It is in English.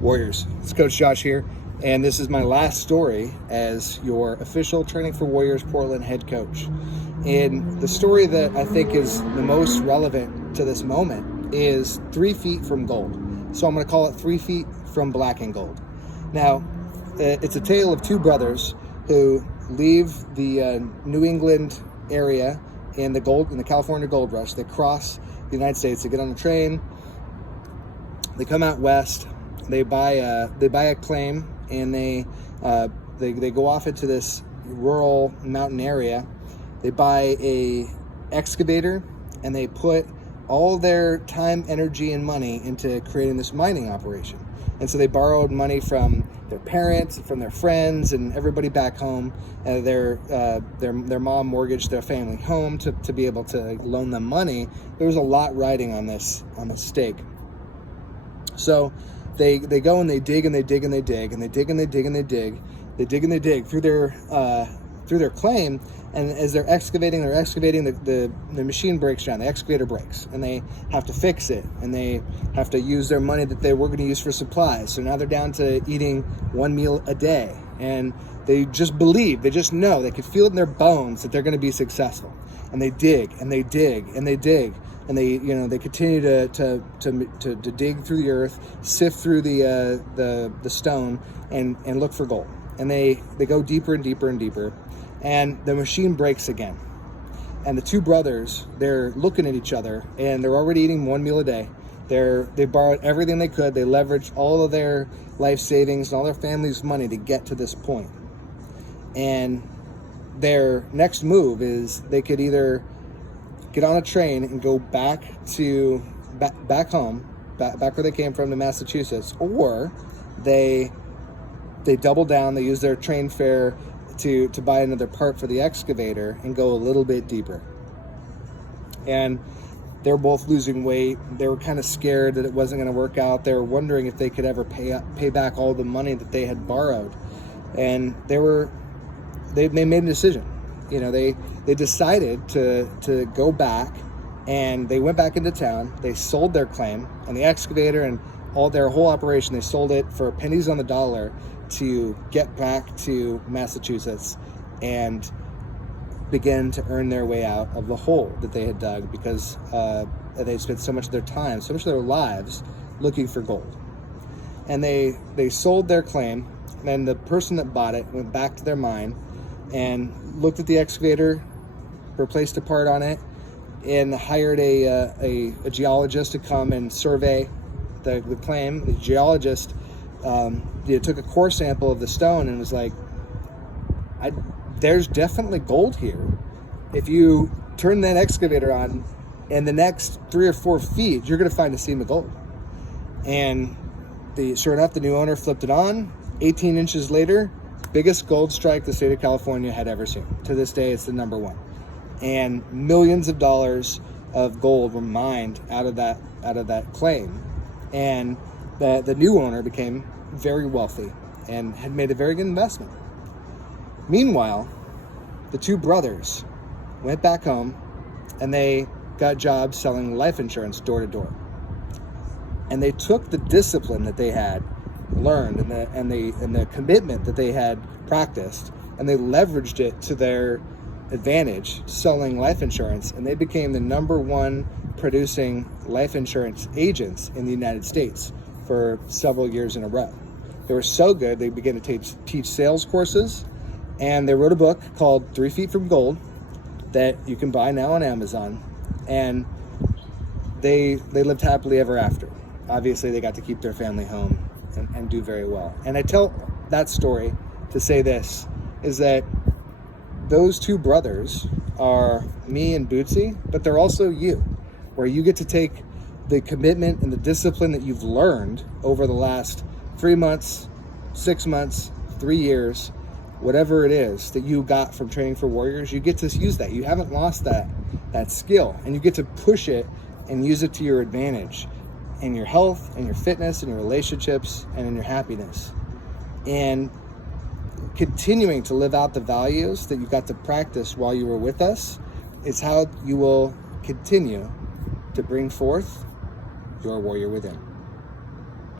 Warriors, it's Coach Josh here, and this is my last story as your official Training for Warriors Portland head coach. And the story that I think is the most relevant to this moment is 3 feet from gold. So I'm going to call it 3 feet from black and gold. Now, it's a tale of two brothers who leave the New England area in the California gold rush. They cross the United States. They get on a train. They come out west. They buy a claim, and they go off into this rural mountain area. They buy a excavator, and they put all their time, energy, and money into creating this mining operation. And so they borrowed money from their parents, from their friends, and everybody back home. Their mom mortgaged their family home to be able to loan them money. There was a lot riding on this stake. So they go and they dig and they dig and they dig and they dig and they dig and they dig. They dig and they dig through their claim. And as they're excavating, the machine breaks down. The excavator breaks, and they have to fix it, and they have to use their money that they were going to use for supplies. So now they're down to eating one meal a day, and they just believe, they just know, they can feel it in their bones that they're going to be successful. And they dig and they dig and they dig, and they continue to dig through the earth, sift through the stone, and look for gold. And they go deeper and deeper and deeper. And the machine breaks again. And the two brothers, they're looking at each other, and they're already eating one meal a day. They borrowed everything they could. They leveraged all of their life savings and all their family's money to get to this point. And their next move is they could either get on a train and go back home, back where they came from, to Massachusetts, or they double down. They use their train fare to buy another part for the excavator and go a little bit deeper. And they're both losing weight. They were kind of scared that it wasn't going to work out. They were wondering if they could ever pay back all the money that they had borrowed. And they made a decision. They decided to go back, and they went back into town. They sold their claim, and the excavator and their whole operation, they sold it for pennies on the dollar to get back to Massachusetts and begin to earn their way out of the hole that they had dug, because they spent so much of their time, so much of their lives looking for gold. And they sold their claim, and the person that bought it went back to their mine and looked at the excavator, replaced a part on it, and hired a geologist to come and survey the claim. The geologist took a core sample of the stone and was like, there's definitely gold here. If you turn that excavator on, in the next 3 or 4 feet, you're going to find a seam of gold. And sure enough, the new owner flipped it on. 18 inches later, biggest gold strike the state of California had ever seen. To this day, it's the number one. And millions of dollars of gold were mined out of that claim. And the new owner became very wealthy and had made a very good investment. Meanwhile, the two brothers went back home, and they got jobs selling life insurance door to door. And they took the discipline that they had learned and the commitment that they had practiced, and they leveraged it to their advantage, selling life insurance, and they became the number one producing life insurance agents in the United States for several years in a row. They were so good, they began to teach sales courses, and they wrote a book called 3 Feet from Gold that you can buy now on Amazon. And they lived happily ever after. Obviously, they got to keep their family home and do very well. And I tell that story to say this, is that those two brothers are me and Bootsy, but they're also you, where you get to take the commitment and the discipline that you've learned over the last 3 months, 6 months, 3 years, whatever it is that you got from Training for Warriors. You get to use that. You haven't lost that skill, and you get to push it and use it to your advantage in your health and your fitness and your relationships and in your happiness. And continuing to live out the values that you got to practice while you were with us is how you will continue to bring forth your warrior within.